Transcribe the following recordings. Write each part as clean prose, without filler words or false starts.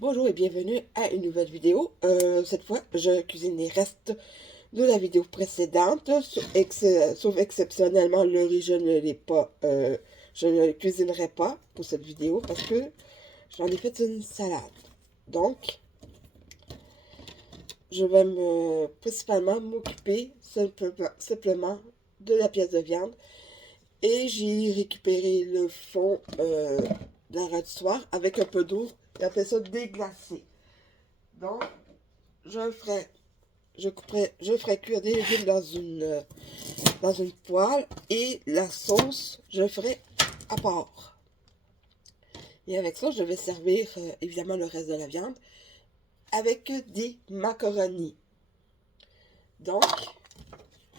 Bonjour et bienvenue à une nouvelle vidéo. Cette fois, je cuisine les restes de la vidéo précédente, sauf exceptionnellement le riz, je ne l'ai pas, je ne le cuisinerai pas pour cette vidéo parce que j'en ai fait une salade. Donc, je vais principalement m'occuper simplement de la pièce de viande et j'ai récupéré le fond de la rôtissoire avec un peu d'eau et après ça déglacer. Donc, je ferai cuire des légumes dans une poêle et la sauce, je ferai à part. Et avec ça, je vais servir évidemment le reste de la viande avec des macaronis. Donc,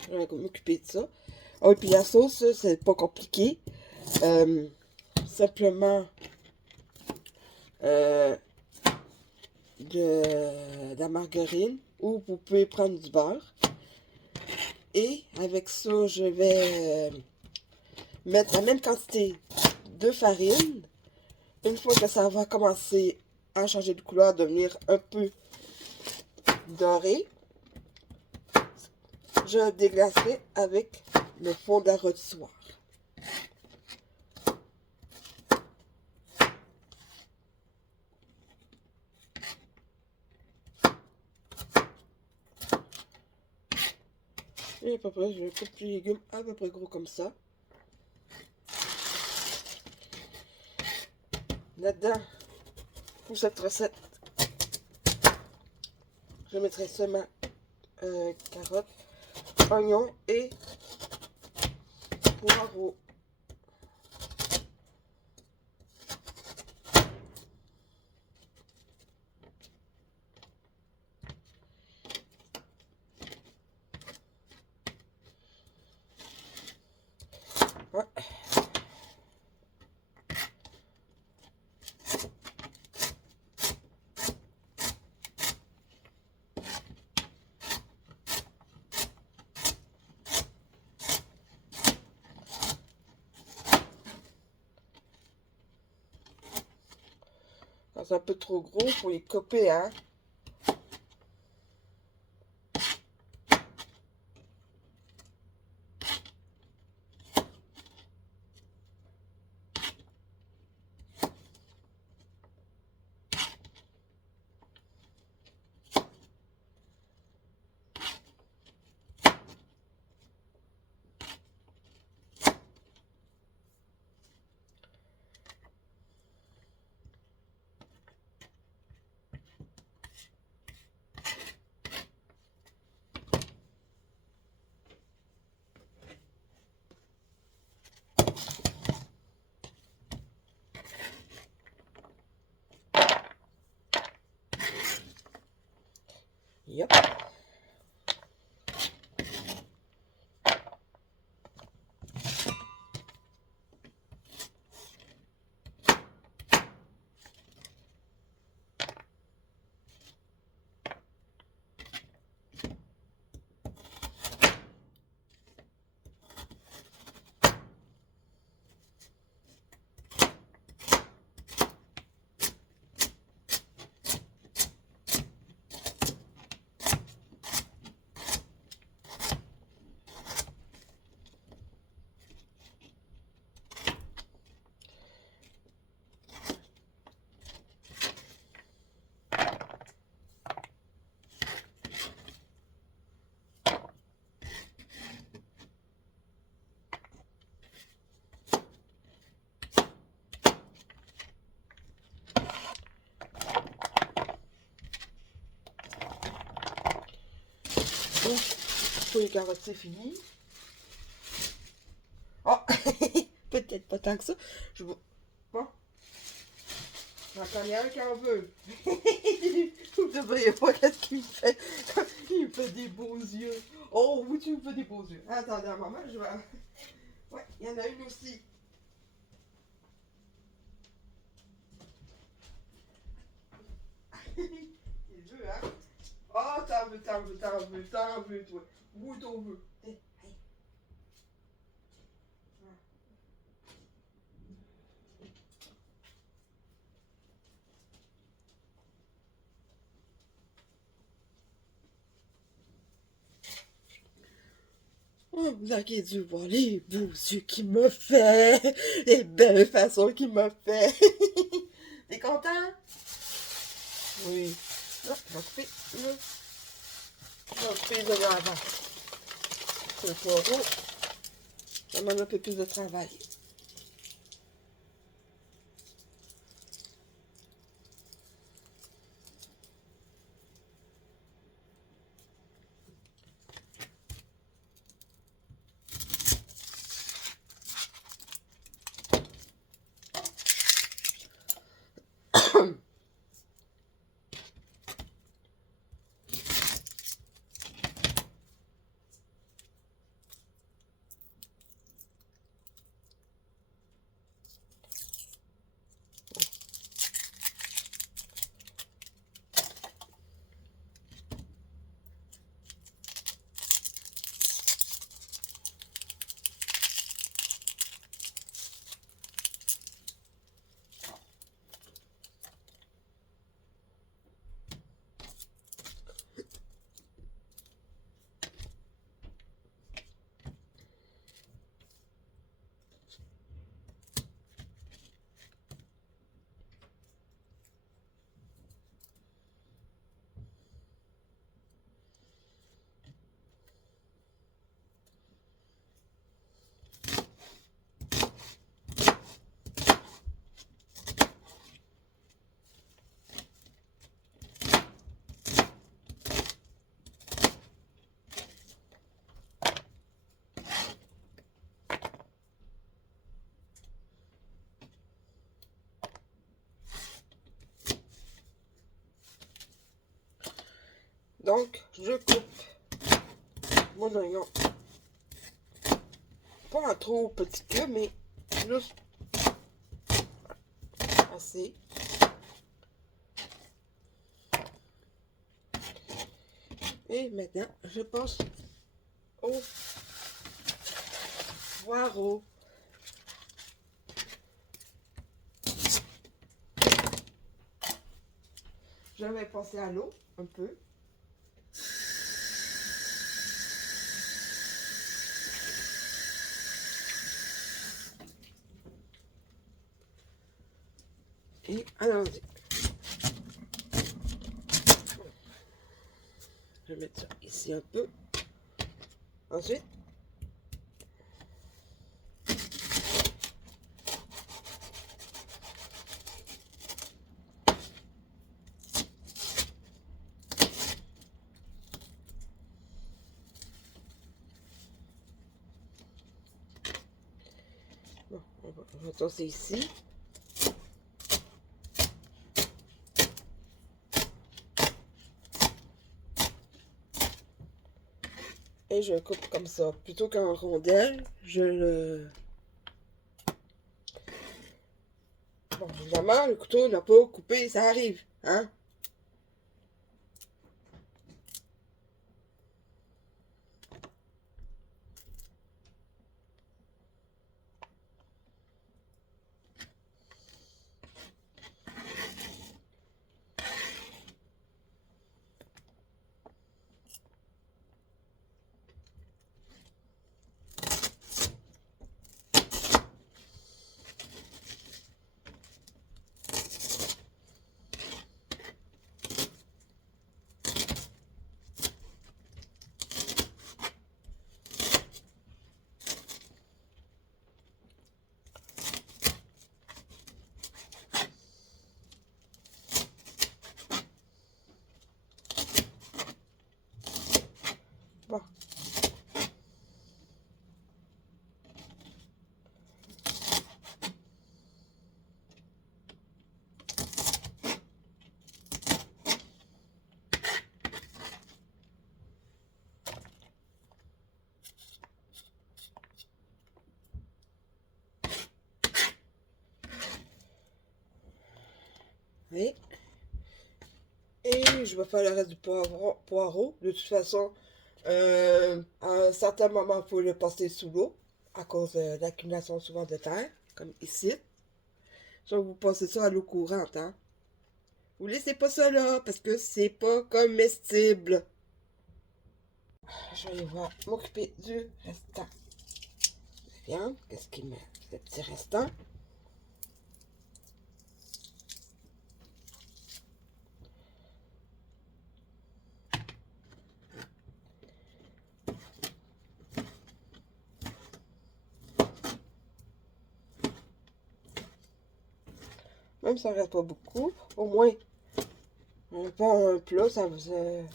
je vais m'occuper de ça. Oh, et puis la sauce, c'est pas compliqué. Euh, Simplement euh, de la margarine ou vous pouvez prendre du beurre. Et avec ça, je vais mettre la même quantité de farine. Une fois que ça va commencer à changer de couleur, devenir un peu doré, je déglacerai avec le fond de la rôtissoire. Et à peu près, je coupe les légumes à peu près gros comme ça. Là-dedans, pour cette recette, je mettrai seulement carottes, oignons et poireaux. Ouais. Quand c'est un peu trop gros, il faut les couper, hein. Yep. Donc, pour les carottes, c'est fini. Oh, peut-être pas tant que ça. Je vous... Bon, j'en connais un qui en veut. Vous ne devriez pas qu'est-ce qu'il me fait. Il me fait des beaux yeux. Oh, oui, tu me fais des beaux yeux. Attendez un moment, je vais... Ouais, il y en a une aussi. Il veut, hein? Oh, t'en veux, toi. Oui, t'en veux. Hey, hey. Oh, vous auriez dû voir les beaux yeux qu'il m'a fait, les belles façons qu'il m'a fait. T'es content? Oui. Non, je vais couper. Je vais couper les oignons avant. Le poireau, ça demande un peu plus de travail. Donc, je coupe mon oignon. Pas en trop petit cube, mais juste assez. Et maintenant, je passe au poireau. Je vais passer à l'eau un peu. Et allons-y. Je vais mettre ça ici un peu. Ensuite, bon, on va tosser ici. Et je coupe comme ça. Plutôt qu'en rondelle, je le... Bon, évidemment, le couteau n'a pas coupé, ça arrive, hein? Bon. Oui. Et je vais faire le reste du poireau. De toute façon, à un certain moment, il faut le passer sous l'eau à cause de l'accumulation souvent de terre, comme ici. Je vais vous passer ça à l'eau courante, hein. Vous laissez pas ça là, parce que c'est pas comestible. je vais aller voir m'occuper du restant de viande. Qu'est-ce qu'il met? Le petit restant. Même si ça ne reste pas beaucoup, au moins, pas un plat, ça vous...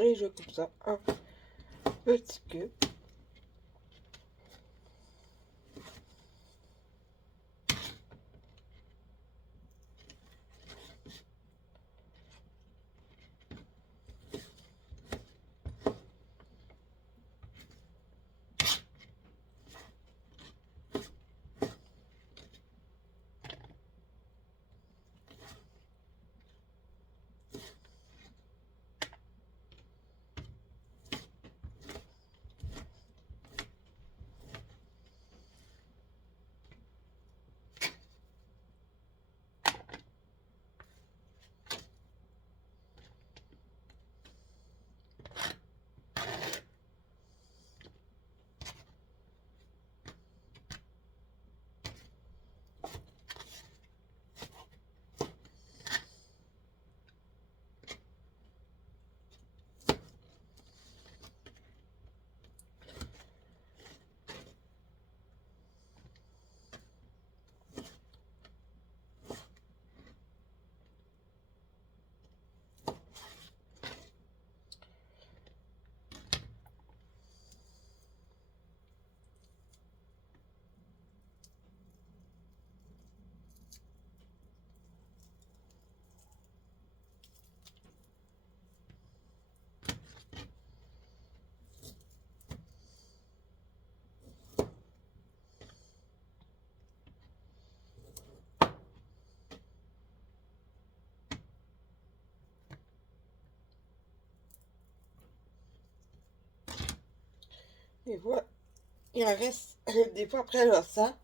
Et je coupe ça en petits cubes. Et voilà. Il en reste des fois après là, ça.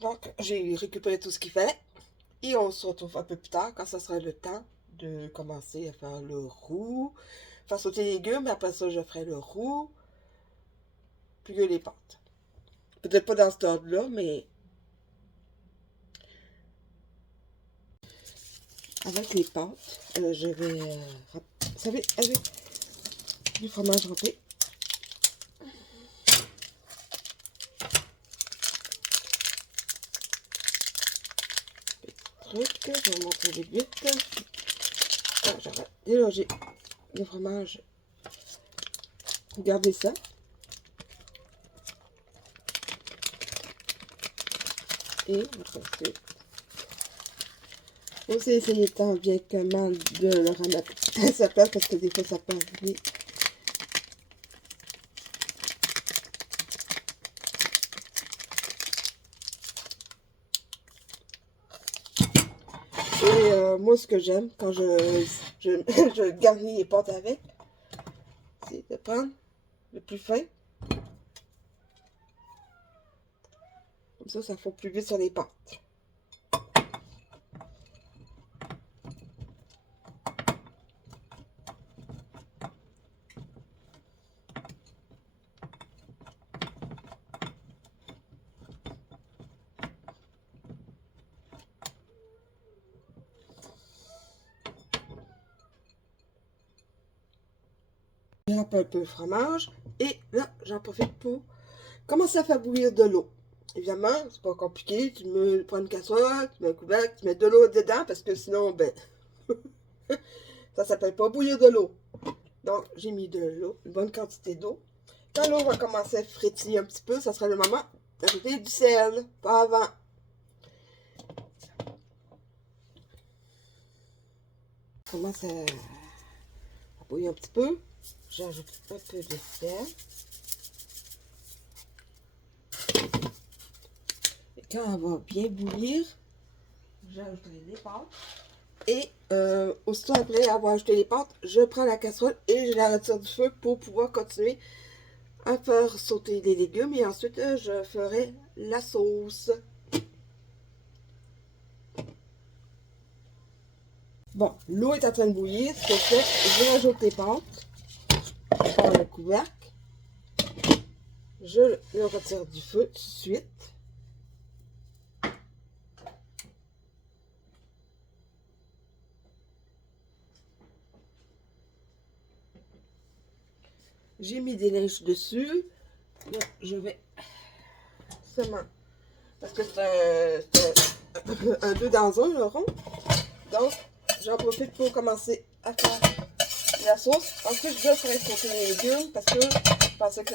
Donc, j'ai récupéré tout ce qu'il fallait. Et on se retrouve un peu plus tard quand ça sera le temps de commencer à faire le roux. Faire sauter les légumes, après ça, je ferai le roux. Puis les pâtes. Peut-être pas dans cet ordre-là, mais avec les pâtes, je vais... vous savez, avec du fromage râpé. Truc, je vais montrer vite. Ah, j'arrête. Déloger le fromage. Regardez ça. Et ensuite, aussi essayer tant bien que mal de le remettre à sa place parce que des fois ça peut arriver. Et moi, ce que j'aime quand je garnis les pâtes avec, c'est de prendre le plus fin. Comme ça fond plus vite sur les pâtes. râpe un peu le fromage. Et là, j'en profite pour commencer à faire bouillir de l'eau. Évidemment, c'est pas compliqué. Prends une casserole, tu mets un couvercle, tu mets de l'eau dedans parce que sinon, ben, ça s'appelle pas bouillir de l'eau. Donc, j'ai mis de l'eau, une bonne quantité d'eau. Quand l'eau va commencer à frétiller un petit peu, ça sera le moment d'ajouter du sel, pas avant. Commence à bouillir un petit peu. J'ajoute un peu de sel. Et quand elle va bien bouillir, j'ajouterai les pâtes. Et aussitôt après avoir ajouté les pâtes, je prends la casserole et je la retire du feu pour pouvoir continuer à faire sauter les légumes. Et ensuite, je ferai la sauce. Bon, l'eau est en train de bouillir. Ce que je fais, je rajoute les pâtes. Je prends le couvercle. Je le retire du feu tout de suite. J'ai mis des linges dessus. Là, je vais seulement... Parce que c'est un deux dans un, le rond. Donc, j'en profite pour commencer à faire la sauce. Ensuite, je ferai sauter les légumes parce que je pensais que,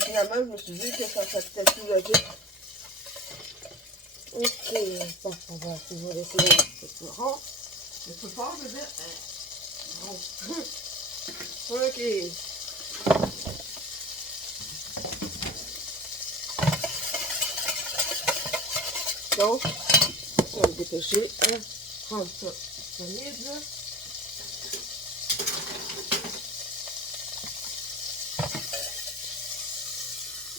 finalement, je me suis dit que ça serait peut-être plus logique. Ok, bon, on va essayer de laisser le feu rond. Le feu fort, je veux dire. Bon. Ok. Donc, on va me dépêcher à prendre ça solide.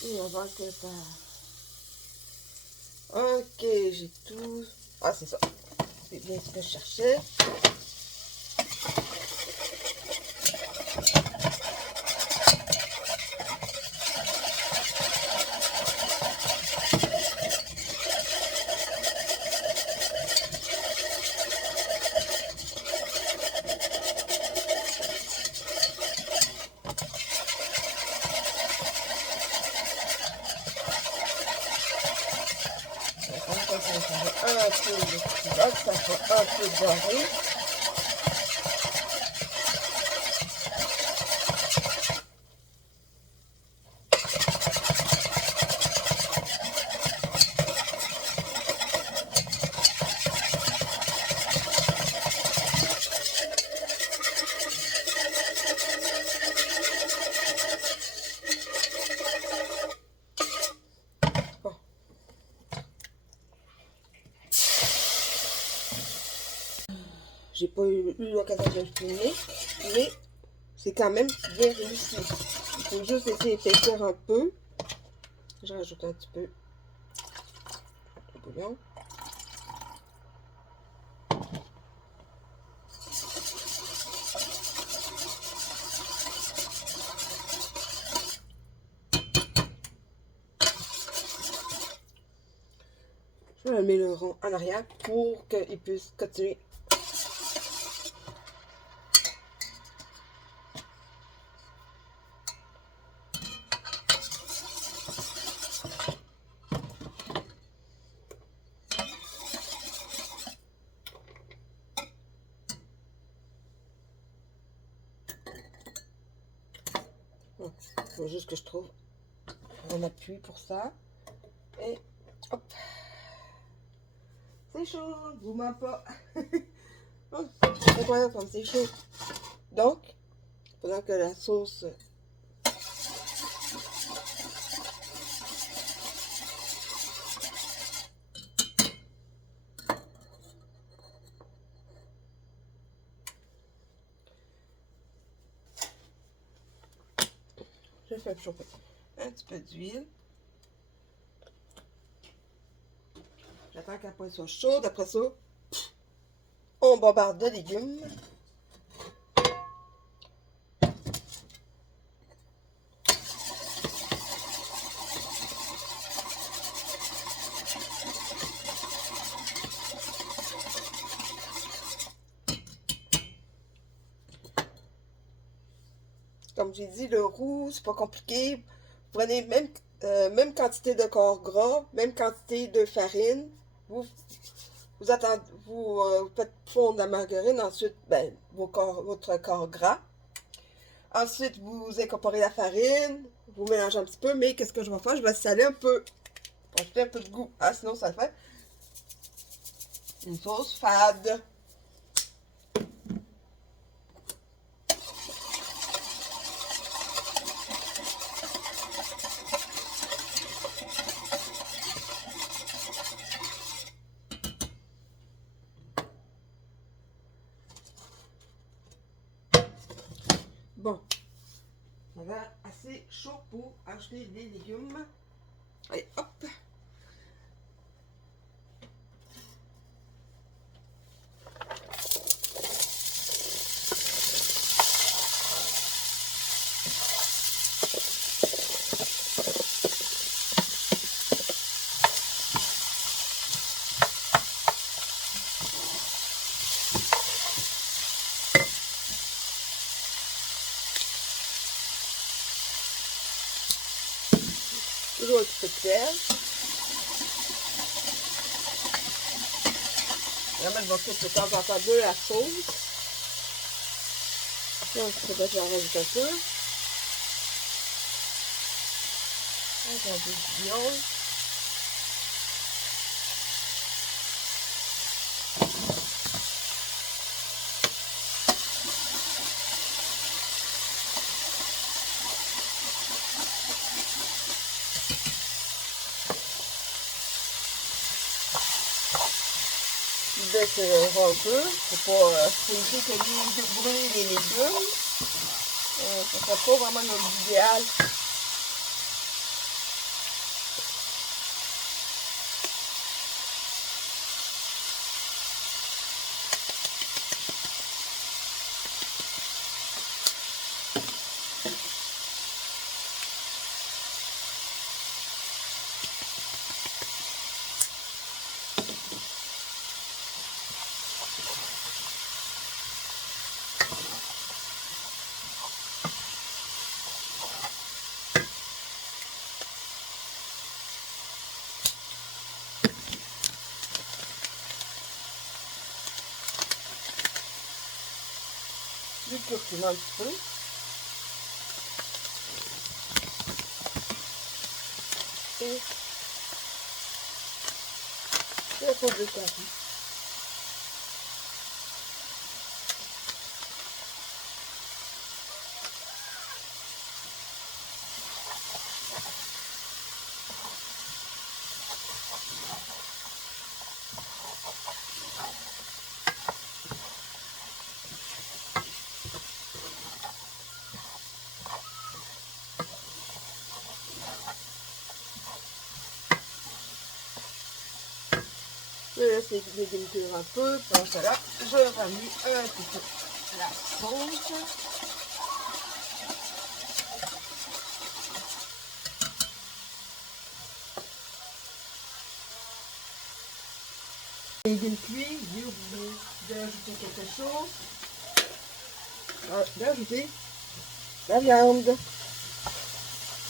Et on va que ça... Ok, j'ai tout... Ah, c'est ça. C'est bien ce que je cherchais. Un peu de culotte, ça fait un peu doré. Bon. J'ai pas eu l'occasion de le filmer, mais c'est quand même bien réussi. Il faut juste essayer d'épaissir un peu. Je rajoute un petit peu de bouillon. Je le mets le rond en arrière pour qu'il puisse continuer. Il faut juste que je trouve un appui pour ça. Et hop. C'est chaud, je vous mens pas. Oh, c'est incroyable comme c'est chaud. Donc, pendant que la sauce je fais chauffer un petit peu d'huile. J'attends que la poêle soit chaude. Après ça, on bombarde de légumes. comme j'ai dit, le roux, c'est pas compliqué. Vous prenez même quantité de corps gras, même quantité de farine. Vous faites fondre la margarine, ensuite, ben, votre corps gras. Ensuite, vous incorporez la farine, vous mélangez un petit peu, mais qu'est-ce que je vais faire? Je vais saler un peu, pour ajouter un peu de goût. Ah, sinon, ça fait une sauce fade. Bon, ça va assez chaud pour ajouter les légumes. Allez, hop! Toujours un petit peu de sel. Je vais mettre votre de temps en temps de la sauce. Donc, peut-être j'en rajoute un peu. Un peu de viande. Desserrera un peu pour pas éviter que lui brûler les légumes. Ça ne serait pas vraiment notre idéal. Du curcuma un petit peu. Et la poudre de curry. Je laisse les légumes cuire un peu. Pendant cela, je ramis un petit peu la sauce. Les légumes cuits, j'ai oublié d'ajouter quelque chose. D'ajouter la viande.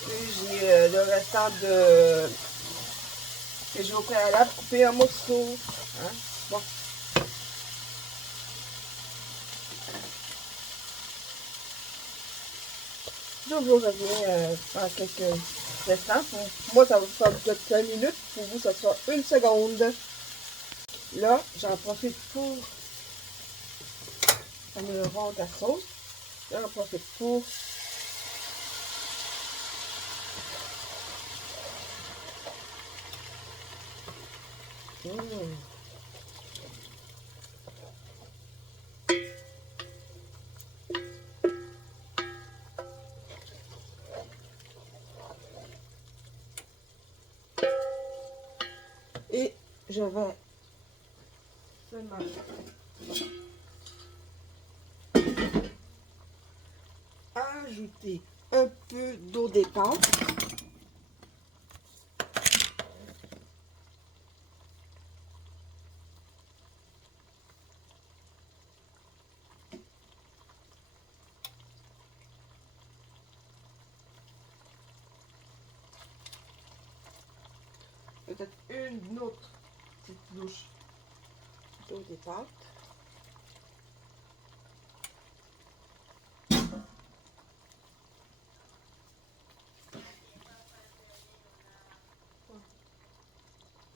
Et j'ai le restant de que j'ai au préalable coupé en morceaux. Hein? Bon. Je vous reviens dans quelques instants. Pour moi, ça va vous faire peut-être 5 minutes. Pour vous, ça sera 1 seconde. Là, j'en profite pour faire le rond de la sauce. J'en profite pour et je vais seulement ajouter un peu d'eau dépente. peut-être une autre petite louche d'eau des pâtes.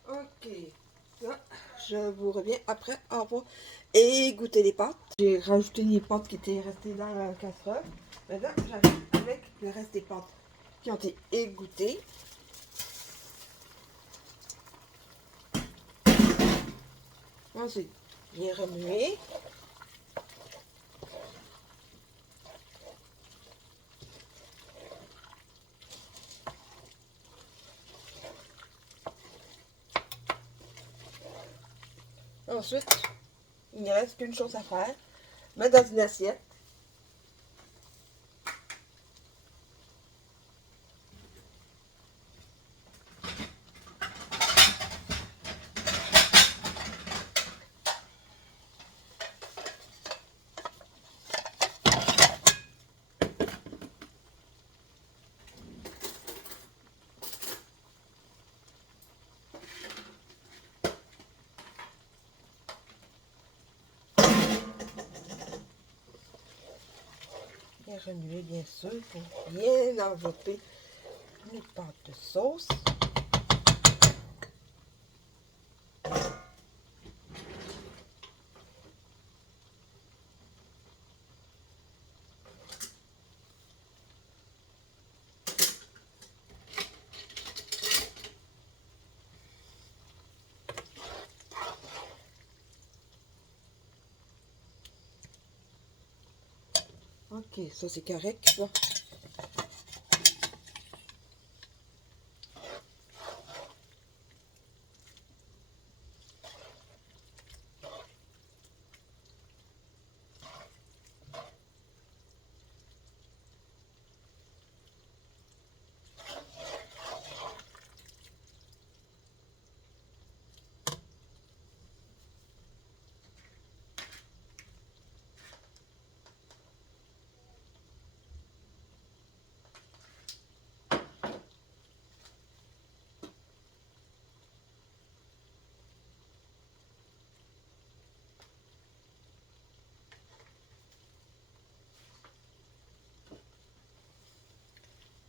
Ok, là, je vous reviens après avoir égoutter les pâtes. J'ai rajouté les pâtes qui étaient restées dans la casserole. Maintenant, j'arrive avec le reste des pâtes qui ont été égouttées. Ensuite, bien remuer. Ensuite, il ne reste qu'une chose à faire. Mettre dans une assiette. Bien remuer, bien sûr, pour bien envelopper les pâtes de sauce. Ok, ça c'est correct, ça.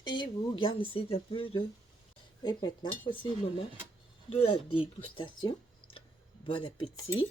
Et vous garnissez un peu de... Et maintenant, voici le moment de la dégustation. Bon appétit.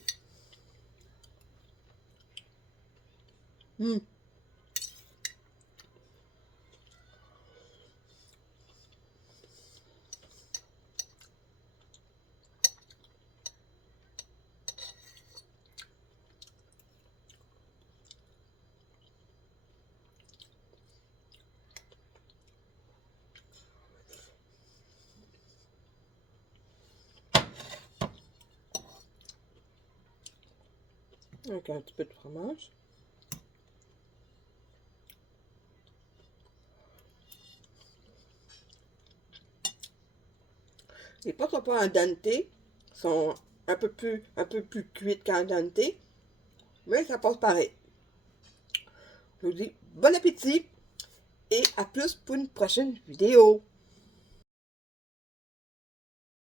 Avec un petit peu de fromage. Les pâtes sont pas al dente, sont un peu plus cuites qu'al dente, mais ça passe pareil. Je vous dis bon appétit et à plus pour une prochaine vidéo.